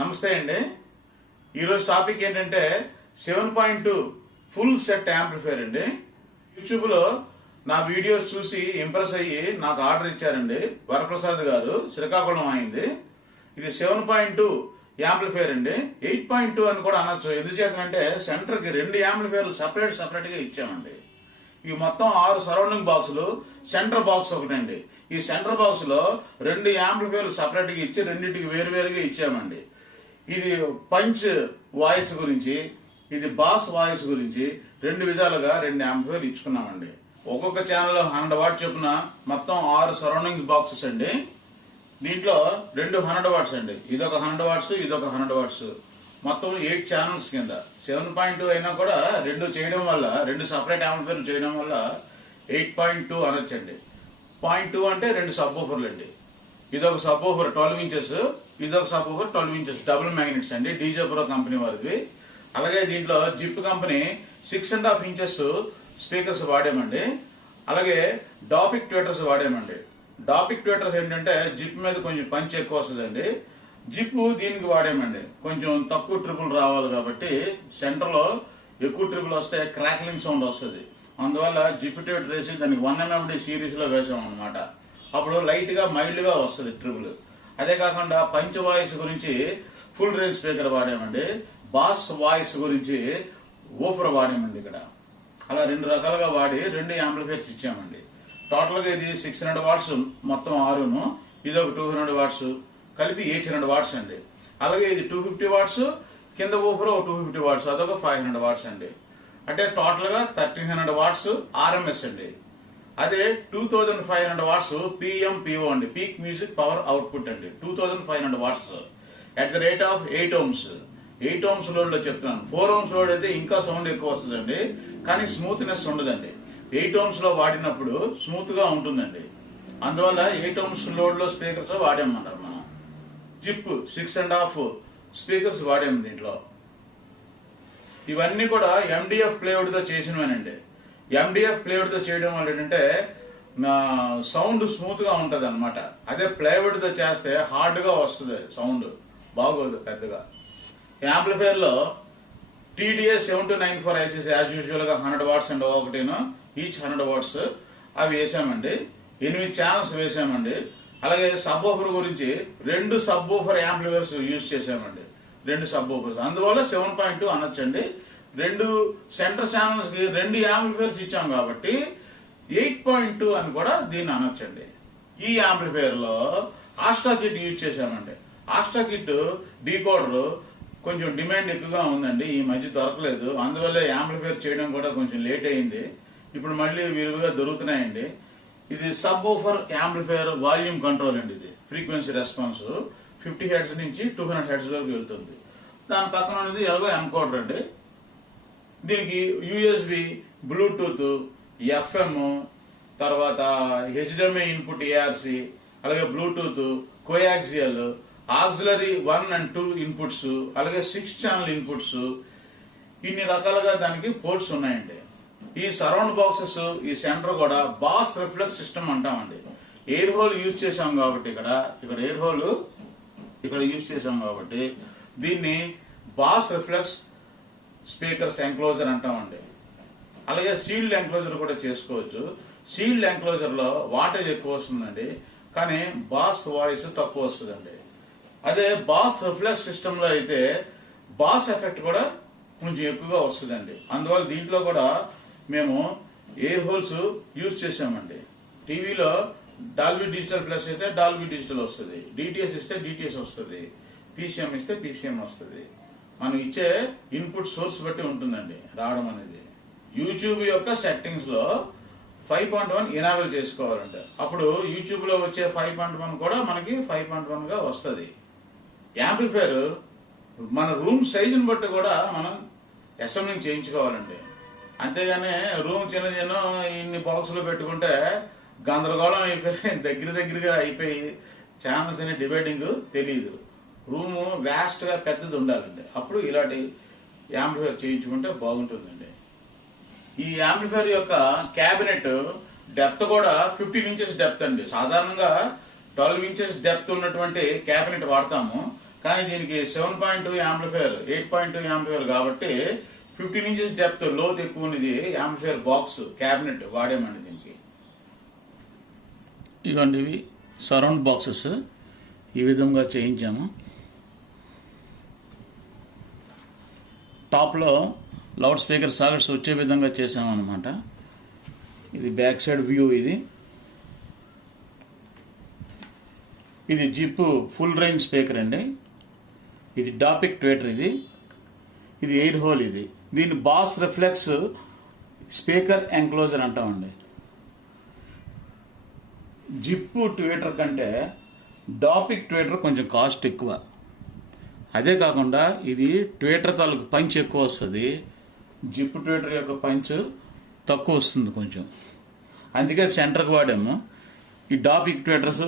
నమస్తే అండి. ఈరోజు టాపిక్ ఏంటంటే 7.2 ఫుల్ సెట్ యాంప్లిఫైర్ అండి. యూట్యూబ్లో నా వీడియోస్ చూసి ఇంప్రెస్ అయ్యి నాకు ఆర్డర్ ఇచ్చారండి. వరప్రసాద్ గారు, శ్రీకాకుళం అయింది. ఇది 7.2 యాంప్లిఫైర్ అండి. 8.2 అని కూడా అనొచ్చు. ఎందుచేతనంటే సెంటర్ కి 2 యాంప్లిఫైర్లు సపరేట్ గా ఇచ్చామండి. ఇవి మొత్తం 6 సరౌండింగ్ బాక్సులు, సెంటర్ బాక్స్ ఒకటండి. ఈ సెంటర్ బాక్స్ లో 2 యాంప్లిఫైర్లు సపరేట్ గా ఇచ్చి రెండింటికి వేరువేరుగా ఇచ్చామండి. ఇది పంచ్ వాయిస్ గురించి, ఇది బాస్ వాయిస్ గురించి 2 విధాలుగా 2 యాంప్లిఫైర్లు ఇచ్చుకున్నామండి. ఒక్కొక్క ఛానల్ 100 వాట్స్ చొప్పున మొత్తం 6 సరౌండింగ్ బాక్సెస్ అండి. దీంట్లో 2 100 వాట్స్ అండి. ఇదొక 100 వాట్స్, ఇదొక 100 వాట్స్. మొత్తం 8 ఛానల్స్ కింద 7.2 అయినా కూడా 2 చేయడం వల్ల, 2 సపరేట్ యాంప్లిఫైర్లు చేయడం వల్ల 8.2 అనొచ్చండి. 0.2 అంటే 2 సబ్ ఊఫర్లు అండి. ఇదొక సబ్ ఊఫర్ 12 ఇంచెస్, ఇదొక sub woofer 12 inches double magnets అండి. డీజే ప్రో కంపెనీ వారిది. అలాగే దీంట్లో జిప్ కంపెనీ 6.5 ఇంచెస్ స్పీకర్స్ వాడామండి. అలాగే డాపిక్ ట్యూటర్స్ వాడామండి. డాపిక్ ట్యూటర్స్ ఏంటంటే జిప్ మీద కొంచెం పంచ్ ఎక్కువ వస్తుందండి. జిప్ దీనికి వాడామండి. కొంచెం తక్కువ ట్రిపుల్ రావాలి కాబట్టి సెంటర్ లో ఎక్కువ ట్రిపుల్ వస్తే క్రాక్లింగ్ సౌండ్ వస్తుంది. అందువల్ల జిప్ ట్యూటర్ వేసి దానికి 1 సిరీస్ లో వేసాం అనమాట. అప్పుడు లైట్ గా మైల్డ్ గా వస్తుంది ట్రిపుల్. అదే కాకుండా పంచ్ వాయిస్ గురించి ఫుల్ రేంజ్ స్పీకర్ వాడామండి. బాస్ వాయిస్ గురించి ఓఫర్ వాడామండి. ఇక్కడ అలా 2 రకాలుగా వాడి 2 యాంప్లిఫైర్స్ ఇచ్చామండి. టోటల్ గా ఇది 600 వాట్స్ మొత్తం 6ను, ఇది ఒక 200 వాట్స్ కలిపి 800 వాట్స్ అండి. అలాగే ఇది 250 వాట్స్, కింద ఊఫర్ 250 వాట్స్, అదొక 500 వాట్స్ అండి. అంటే టోటల్ గా 1300 వాట్స్ ఆర్ఎంఎస్ అండి. అదే 2500 వాట్స్ పిఎంపిఓ అండి, పీక్ మ్యూజిక్ పవర్ అవుట్పుట్ అండి. 2500 watts at the rate of 8 ohms. 8 ohms load లో చెప్తున్నాను. 4 ohms లోడ్ అయితే ఇంకా సౌండ్ ఎక్కువ వస్తుందండి, కానీ స్మూత్నెస్ ఉండదండి. 8 ohms లో వాడినప్పుడు స్మూత్ గా ఉంటుందండి. అందువల్ల 8 ohms లోడ్ లో స్పీకర్స్ వాడామన్నారు మనం. జిప్ 6.5 స్పీకర్స్ వాడాము దీంట్లో. ఇవన్నీ కూడా ఎండిఎఫ్ ప్లేవుడ్ తో చేసినవేనండి. ఎండిఎఫ్ ప్లేవుడ్ తో చేయడం వల్ల ఏంటంటే సౌండ్ స్మూత్ గా ఉంటది అనమాట. అదే ప్లేవుడ్ తో చేస్తే హార్డ్ గా వస్తుంది, సౌండ్ బాగోదు పెద్దగా. యాంప్లిఫైర్ లో TDA 7294 ఐసీస్ యాజ్ యూజువల్ గా 100 వాట్స్ అండి. ఒకటిను ఈచ్ 100 వాట్స్ అవి వేసామండి. 8 ఛానల్స్ వేసామండి. అలాగే సబ్ ఊఫర్ గురించి 2 సబ్ ఊఫర్ యాంప్లిఫైర్స్ యూజ్ చేసామండి. 2 సబ్ ఊఫర్స్, అందువల్ల 7.2 అనొచ్చండి. 2 సెంటర్ ఛానల్స్ కి 2 యాంప్లిఫైర్స్ ఇచ్చాం కాబట్టి 8.2 అని కూడా దీన్ని అనొచ్చండి. ఈ యాంప్లిఫైర్ లో ఆస్ట్రా కిట్ యూజ్ చేసామండి. ఆస్ట్రా కిట్ డీకోడర్ కొంచెం డిమాండ్ ఎక్కువగా ఉందండి, ఈ మధ్య దొరకలేదు. అందువల్ల యాంప్లిఫైర్ చేయడం కూడా కొంచెం లేట్ అయింది. ఇప్పుడు మళ్ళీ విరివిగా దొరుకుతున్నాయండి. ఇది sub woofer amplifier volume control అండి. ఇది ఫ్రీక్వెన్సీ రెస్పాన్స్ 50 హెర్ట్జ్ నుంచి 200 హెర్ట్జ్ వరకు వెళ్తుంది. దాని పక్కన ఉన్నది ఎలాగో ఎన్కోడర్ అండి. దీనికి యూఎస్బి, బ్లూటూత్, ఎఫ్ఎం, తర్వాత HDMI ఇన్పుట్ ARC, అలాగే బ్లూటూత్, కోయాక్సియల్, ఆక్సిలరీ 1 and 2 ఇన్పుట్స్, అలాగే 6 ఛానల్ ఇన్పుట్స్, ఇన్ని రకాలుగా దానికి పోర్ట్స్ ఉన్నాయండి. ఈ సరౌండ్ బాక్సెస్, ఈ సెంటర్ కూడా బాస్ రిఫ్లెక్స్ సిస్టమ్ అంటామండి. ఎయిర్ హోల్ యూజ్ చేసాం కాబట్టి ఇక్కడ ఎయిర్ హోల్ ఇక్కడ యూజ్ చేసాం కాబట్టి దీన్ని బాస్ రిఫ్లెక్స్ స్పీకర్స్ ఎంక్లోజర్ అంటామండి. అలాగే సీల్డ్ ఎంక్లోజర్ కూడా చేసుకోవచ్చు. సీల్డ్ ఎంక్లోజర్ లో వాటేజ్ ఎక్కువ వస్తుందండి, కానీ బాస్ వాయిస్ తక్కువ వస్తుందండి. అదే బాస్ రిఫ్లెక్స్ సిస్టమ్ లో అయితే బాస్ ఎఫెక్ట్ కూడా కొంచెం ఎక్కువగా వస్తుందండి. అందువల్ల దీంట్లో కూడా మేము ఎయిర్ హోల్స్ యూజ్ చేసామండి. టీవీలో డాల్బీ డిజిటల్ ప్లస్ అయితే డాల్బీ డిజిటల్ వస్తుంది, DTS ఇస్తే DTS వస్తుంది, PCM ఇస్తే PCM వస్తుంది. మనం ఇచ్చే ఇన్పుట్ సోర్స్ బట్టి ఉంటుందండి రావడం అనేది. యూట్యూబ్ యొక్క సెట్టింగ్స్ లో 5.1 ఎనాబుల్ చేసుకోవాలంటే అప్పుడు యూట్యూబ్ లో వచ్చే 5.1 కూడా మనకి 5.1 గా వస్తుంది. యాంప్లిఫైర్ మన రూమ్ సైజుని బట్టి కూడా మనం అసెంబ్లింగ్ చేయించుకోవాలండి. అంతేగాని రూమ్ చిన్న ఇన్ని బాక్సులు పెట్టుకుంటే గందరగోళం అయిపోయి దగ్గరగా అయిపోయి ఛానల్స్ అనే డివైడింగ్ తెలియదు. రూము వ్యాస్ట్ గా పెద్దది ఉండాలండి. అప్పుడు ఇలాంటి యాంప్లిఫైర్ చేయించుకుంటే బాగుంటుందండి. ఈ యాంప్లిఫైర్ యొక్క క్యాబినెట్ డెప్త్ కూడా 15 ఇంచెస్ డెప్త్ అండి. సాధారణంగా 12 ఇంచెస్ డెప్త్ ఉన్నటువంటి క్యాబినెట్ వాడతాము, కానీ దీనికి 7.2 యాంప్లిఫైర్ 8.2 యాంప్లిఫైర్ కాబట్టి 15 ఇంచెస్ డెప్త్ లోతు ఎక్కువ ఉన్నది యాంప్లిఫైర్ బాక్స్ క్యాబినెట్ వాడేమండి దీనికి. ఇవ్వండి ఇవి సరౌండ్ బాక్సెస్ ఈ విధంగా చేయించాము. టాప్లో లౌడ్ స్పీకర్ సాకెట్స్ వచ్చే విధంగా చేసాము అనమాట. ఇది బ్యాక్ సైడ్ వ్యూ. ఇది జిప్ ఫుల్ రేంజ్ స్పీకర్ అండి. ఇది డాపిక్ ట్వేటర్. ఇది ఎయిర్ హోల్. దీన్ని బాస్ రిఫ్లెక్స్ స్పీకర్ ఎంక్లోజర్ అంటామండి. జిప్ ట్వేటర్ కంటే డాపిక్ ట్వేటర్ కొంచెం కాస్ట్ ఎక్కువ. అదే కాకుండా ఇది ట్వేటర్ తాలూకు పంచ్ ఎక్కువ వస్తుంది, జిప్ ట్వేటర్ యొక్క పంచ్ తక్కువ వస్తుంది కొంచెం. అందుకే సెంటర్కి వాడాము. ఈ డాపిక్ ట్వేటర్స్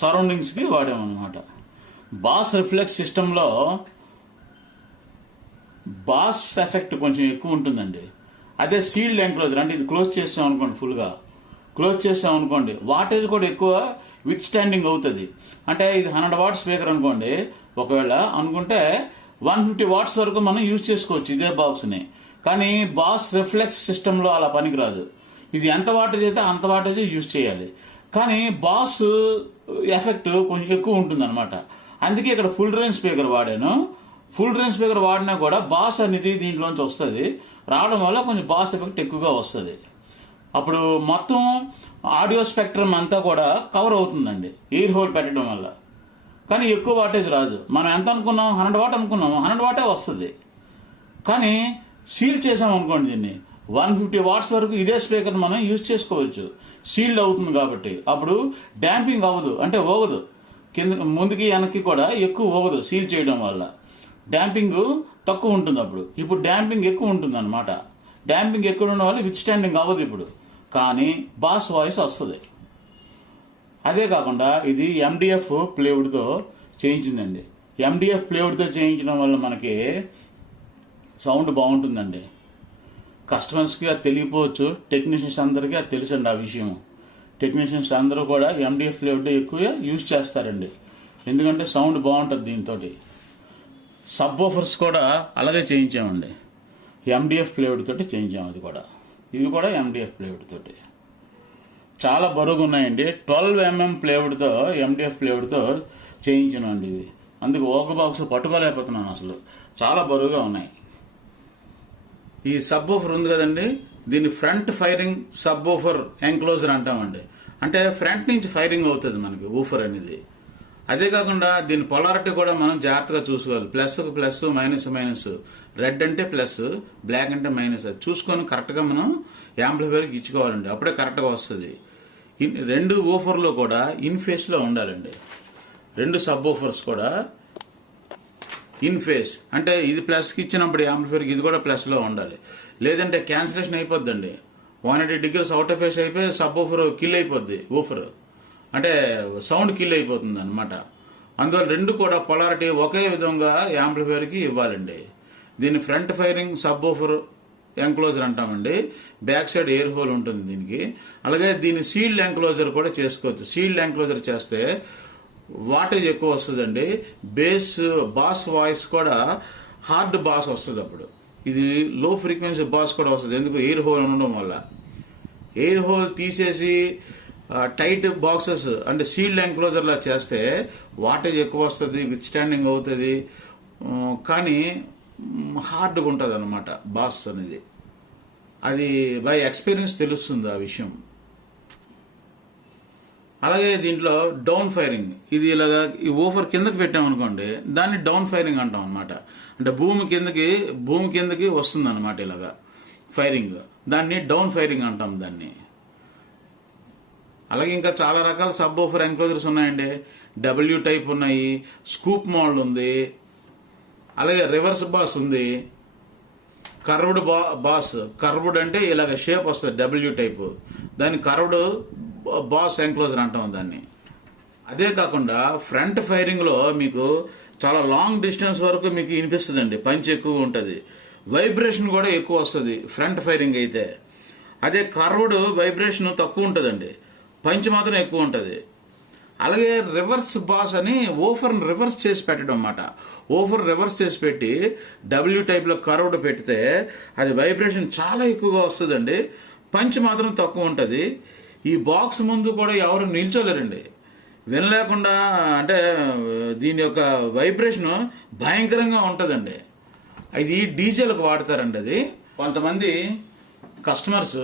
సరౌండింగ్స్కి వాడాము అనమాట. బాస్ రిఫ్లెక్స్ సిస్టంలో బాస్ ఎఫెక్ట్ కొంచెం ఎక్కువ ఉంటుందండి. అదే సీల్డ్ ఎంక్లోజర్ అంటే ఇది క్లోజ్ చేసాం అనుకోండి, ఫుల్గా క్లోజ్ చేసాం అనుకోండి, వాటేజ్ కూడా ఎక్కువ విత్ స్టాండింగ్ అవుతుంది. అంటే ఇది 100 వాట్స్ స్పీకర్ అనుకోండి, ఒకవేళ అనుకుంటే 150 వాట్స్ వరకు మనం యూజ్ చేసుకోవచ్చు ఇదే బాక్స్ని. కానీ బాస్ రిఫ్లెక్స్ సిస్టంలో అలా పనికిరాదు. ఇది ఎంత వాటేజ్ అయితే అంత వాటేజ్ యూజ్ చేయాలి. కానీ బాస్ ఎఫెక్ట్ కొంచెం ఎక్కువ ఉంటుంది అనమాట. అందుకే ఇక్కడ ఫుల్ రేంజ్ స్పీకర్ వాడాను. ఫుల్ రేంజ్ స్పీకర్ వాడినా కూడా బాస్ అనేది దీంట్లోంచి వస్తుంది. రావడం వల్ల కొంచెం బాస్ ఎఫెక్ట్ ఎక్కువగా వస్తుంది. అప్పుడు మొత్తం ఆడియో స్పెక్ట్రమ్ అంతా కూడా కవర్ అవుతుందండి ఎయిర్ హోల్ పెట్టడం వల్ల. కానీ ఎక్కువ వాటేజ్ రాదు. మనం ఎంత అనుకున్నాం, 100 వాట్ అనుకున్నాము, 100 వాటే వస్తుంది. కానీ సీల్ చేసాం అనుకోండి, దీన్ని 150 వాట్స్ వరకు ఇదే స్పీకర్ మనం యూజ్ చేసుకోవచ్చు. సీల్డ్ అవుతుంది కాబట్టి అప్పుడు డాంపింగ్ అవ్వదు, అంటే ఓగదు. కింద ముందుకి వెనక్కి కూడా ఎక్కువ ఓగదు సీల్ చేయడం వల్ల. డాంపింగ్ తక్కువ ఉంటుంది అప్పుడు. ఇప్పుడు డాంపింగ్ ఎక్కువ ఉంటుంది అనమాట. డాంపింగ్ ఎక్కువ ఉండడం వల్ల విత్ స్టాండింగ్ అవ్వదు ఇప్పుడు, కానీ బాస్ వాయిస్ వస్తుంది. అదే కాకుండా ఇది ఎండిఎఫ్ ప్లేవుడ్తో చేయించిందండి. ఎండిఎఫ్ ప్లేవుడ్తో చేయించడం వల్ల మనకి సౌండ్ బాగుంటుందండి. కస్టమర్స్కి అది తెలియపోవచ్చు, టెక్నీషియన్స్ అందరికీ అది తెలుసండి ఆ విషయం. టెక్నీషియన్స్ అందరూ కూడా ఎండిఎఫ్ ప్లేవుడ్ ఎక్కువ యూజ్ చేస్తారండి, ఎందుకంటే సౌండ్ బాగుంటుంది దీంతో. సబ్ వూఫర్స్ కూడా అలాగే చేయించామండి, ఎండిఎఫ్ ప్లేవుడ్ తోటి చేయించాము. అది కూడా ఇవి కూడా ఎండిఎఫ్ ప్లేవుడ్ తోటి చాలా బరువుగా ఉన్నాయండి. 12 mm ప్లేవుడ్తో ఎండిఎఫ్ ప్లేవుడ్తో చేయించానండి ఇవి. అందుకు ఒక బాక్స్ పట్టుకోలేకపోతున్నాను, అసలు చాలా బరువుగా ఉన్నాయి. ఈ సబ్ వూఫర్ ఉంది కదండి, దీన్ని front firing sub woofer enclosure అంటామండి. అంటే ఫ్రంట్ నుంచి ఫైరింగ్ అవుతుంది మనకి వూఫర్ అనేది. అదే కాకుండా దీని పొలారిటీ కూడా మనం జాగ్రత్తగా చూసుకోవాలి. ప్లస్కు ప్లస్, మైనస్ మైనస్, రెడ్ అంటే ప్లస్, బ్లాక్ అంటే మైనస్. అది చూసుకొని కరెక్ట్గా మనం యాంప్లిఫైర్కి ఇచ్చుకోవాలండి, అప్పుడే కరెక్ట్గా వస్తుంది. రెండు వూఫర్లు కూడా ఇన్ ఫేస్లో ఉండాలండి. రెండు సబ్ వూఫర్స్ కూడా ఇన్ ఫేస్, అంటే ఇది ప్లస్కి ఇచ్చినప్పుడు యాంప్లిఫైర్కి ఇది కూడా ప్లస్లో ఉండాలి. లేదంటే క్యాన్సిలేషన్ అయిపోద్దండి. 180 degrees అవుట్ ఆఫ్ ఫేస్ అయిపోయి సబ్ వూఫర్ కిల్ అయిపోద్ది. వూఫర్ అంటే సౌండ్ కిల్ అయిపోతుంది అనమాట. అందువల్ల రెండు కూడా పొలారిటీ ఒకే విధంగా యాంప్లిఫైర్కి ఇవ్వాలండి. దీన్ని front firing sub woofer enclosure అంటామండి. బ్యాక్ సైడ్ ఎయిర్ హోల్ ఉంటుంది దీనికి. అలాగే దీన్ని సీల్డ్ ఎంక్లోజర్ కూడా చేసుకోవచ్చు. సీల్డ్ ఎంక్లోజర్ చేస్తే వాటేజ్ ఎక్కువ వస్తుందండి. బాస్ వాయిస్ కూడా హార్డ్ బాస్ వస్తుంది అప్పుడు. ఇది లో ఫ్రీక్వెన్సీ బాస్ కూడా వస్తుంది, ఎందుకు ఎయిర్ హోల్ ఉండడం వల్ల. ఎయిర్ హోల్ తీసేసి టైట్ బాక్సెస్ అంటే సీల్డ్ ఎంక్లోజర్లా చేస్తే వాటేజ్ ఎక్కువ వస్తుంది, విత్ స్టాండింగ్ అవుతుంది, కానీ హార్డ్గా ఉంటుంది అనమాట బాస్ అనేది. అది బై ఎక్స్పీరియన్స్ తెలుస్తుంది ఆ విషయం. అలాగే దీంట్లో డౌన్ ఫైరింగ్, ఇది ఇలాగా ఈ ఊఫర్ కిందకి పెట్టామనుకోండి, దాన్ని డౌన్ ఫైరింగ్ అంటాం అనమాట. అంటే భూమి కిందకి వస్తుంది అనమాట ఇలాగా ఫైరింగ్, దాన్ని డౌన్ ఫైరింగ్ అంటాం దాన్ని. అలాగే ఇంకా చాలా రకాల సబ్ వూఫర్ ఎంక్లోజర్స్ ఉన్నాయండి. డబ్ల్యూ టైప్ ఉన్నాయి, స్కూప్ మోల్డ్ ఉంది, అలాగే రివర్స్ బాస్ ఉంది, కర్వ్డ్ బాస్. కర్వ్డ్ అంటే ఇలాగ షేప్ వస్తుంది, డబ్ల్యూ టైప్, దాన్ని కర్వ్డ్ బాస్ ఎంక్లోజర్ అంటాం దాన్ని. అదే కాకుండా ఫ్రంట్ ఫైరింగ్లో మీకు చాలా లాంగ్ డిస్టెన్స్ వరకు మీకు వినిపిస్తుందండి, పంచ్ ఎక్కువ ఉంటుంది, వైబ్రేషన్ కూడా ఎక్కువ వస్తుంది ఫ్రంట్ ఫైరింగ్ అయితే. అదే కర్వ్డ్ వైబ్రేషన్ తక్కువ ఉంటుందండి, పంచ్ మాత్రం ఎక్కువ ఉంటుంది. అలాగే రివర్స్ బాస్ అని ఓఫర్ని రివర్స్ చేసి పెట్టడం అన్నమాట. ఓఫర్ రివర్స్ చేసి పెట్టి డబ్ల్యూ టైప్లో కర్వ్డ్ పెడితే అది వైబ్రేషన్ చాలా ఎక్కువగా వస్తుందండి. పంచ్ మాత్రం తక్కువ ఉంటుంది. ఈ బాక్స్ ముందు కూడా ఎవరు నిల్చోలేరండి వినలేకుండా. అంటే దీని యొక్క వైబ్రేషన్ భయంకరంగా ఉంటుందండి. ఇది డీజేలకు వాడతారండి. అది కొంతమంది కస్టమర్స్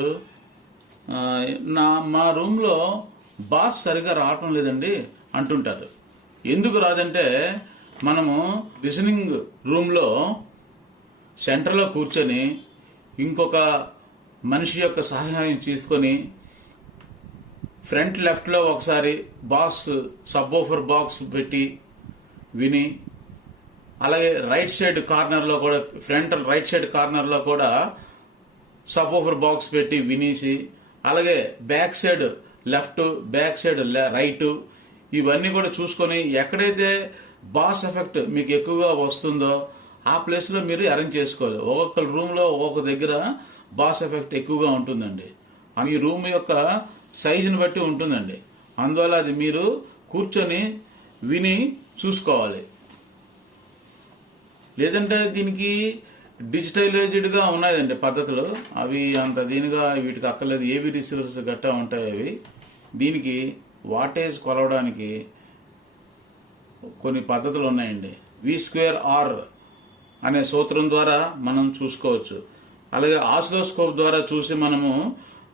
మా రూమ్లో బాస్ సరిగా రావటం లేదండి అంటుంటారు. ఎందుకు రాదంటే మనము లిసనింగ్ రూమ్లో సెంటర్లో కూర్చొని ఇంకొక మనిషి యొక్క సహాయం తీసుకొని ఫ్రంట్ లెఫ్ట్లో ఒకసారి బాస్ సబ్వూఫర్ బాక్స్ పెట్టి విని, అలాగే రైట్ సైడ్ కార్నర్లో కూడా ఫ్రంట్ రైట్ సైడ్ కార్నర్లో కూడా సబ్వూఫర్ బాక్స్ పెట్టి వినేసి, అలాగే back side left, back side right, ఇవన్నీ కూడా చూసుకొని ఎక్కడైతే బాస్ ఎఫెక్ట్ మీకు ఎక్కువగా వస్తుందో ఆ ప్లేస్లో మీరు అరేంజ్ చేసుకోవాలి. ఒక్కొక్క రూమ్లో ఒక్కొక్క దగ్గర బాస్ ఎఫెక్ట్ ఎక్కువగా ఉంటుందండి. మీ రూమ్ యొక్క సైజుని బట్టి ఉంటుందండి. అందువల్ల అది మీరు కూర్చొని విని చూసుకోవాలి. లేదంటే దీనికి డిజిటలైజ్డ్గా ఉన్నాయండి పద్ధతులు. అవి అంత దీనిగా వీటికి అక్కర్లేదు. ఏబీ రిసీవర్స్ గట్టా ఉంటాయి అవి. దీనికి వాటేజ్ కొలవడానికి కొన్ని పద్ధతులు ఉన్నాయండి. V²R అనే సూత్రం ద్వారా మనం చూసుకోవచ్చు. అలాగే ఆసిలోస్కోప్ ద్వారా చూసి మనము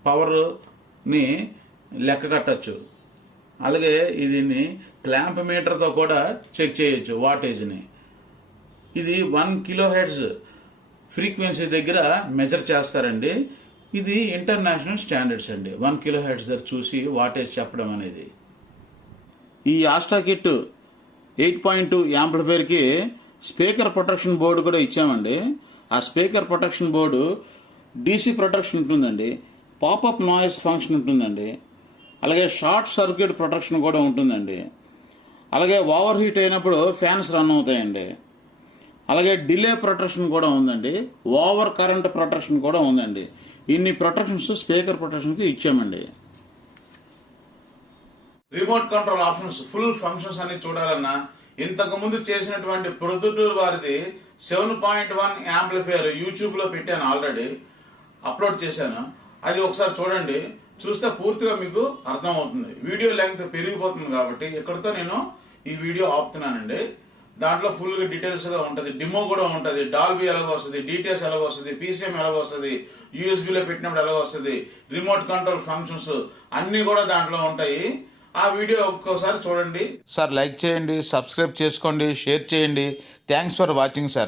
పవర్ని లెక్క కట్టచ్చు. అలాగే దీన్ని క్లాంప్ మీటర్తో కూడా చెక్ చేయొచ్చు వాటేజ్ని. ఇది 1 kHz ఫ్రీక్వెన్సీ దగ్గర మెజర్ చేస్తారండి. ఇది ఇంటర్నేషనల్ స్టాండర్డ్స్ అండి. 1 kHz దగ్గర చూసి వాటేజ్ చెప్పడం అనేది. ఈ ఆస్ట్రా కిట్ 8.2 యాంప్లిఫైర్కి స్పీకర్ ప్రొటెక్షన్ బోర్డు కూడా ఇచ్చామండి. ఆ speaker protection board DC protection ఉంటుందండి, పాపప్ నాయిస్ ఫంక్షన్ ఉంటుందండి, అలాగే షార్ట్ సర్క్యూట్ ప్రొటెక్షన్ కూడా ఉంటుందండి. అలాగే ఓవర్ హీట్ అయినప్పుడు ఫ్యాన్స్ రన్ అవుతాయండి. అలాగే డిలే ప్రొటెక్షన్ కూడా ఉందండి, ఓవర్ కరెంట్ ప్రొటెక్షన్ కూడా ఉందండి. ఇన్ని ప్రొటెక్షన్స్ స్పీకర్ ప్రొటెక్షన్కి ఇచ్చామండి. Remote control options full functions అన్ని చూడాలన్నా ఇంతకు ముందు చేసినటువంటి ప్రొద్దుటూరు వారిది 7.1 యాంప్లిఫైయర్ యూట్యూబ్ లో పెట్టాను, ఆల్రెడీ అప్లోడ్ చేశాను. అది ఒకసారి చూడండి. చూస్తే పూర్తిగా మీకు అర్థం అవుతుంది. వీడియో లెంగ్త్ పెరిగిపోతుంది కాబట్టి ఇక్కడితో నేను ఈ వీడియో ఆపుతున్నానండి. దాంట్లో ఫుల్ గా డీటెయిల్స్ గా ఉంటది, డిమో కూడా ఉంటది, డాల్బీ ఎలాగ వస్తుంది, డిటిఎస్ ఎలాగ వస్తుంది, పీసీఎం ఎలాగ వస్తుంది, యూఎస్బీలో పెట్టినప్పుడు ఎలాగ వస్తుంది, రిమోట్ కంట్రోల్ ఫంక్షన్స్ అన్ని కూడా దాంట్లో ఉంటాయి. ఆ వీడియో ఒక్కోసారి చూడండి సార్. లైక్ చేయండి, సబ్స్క్రైబ్ చేసుకోండి, షేర్ చేయండి. Thanks for watching sir.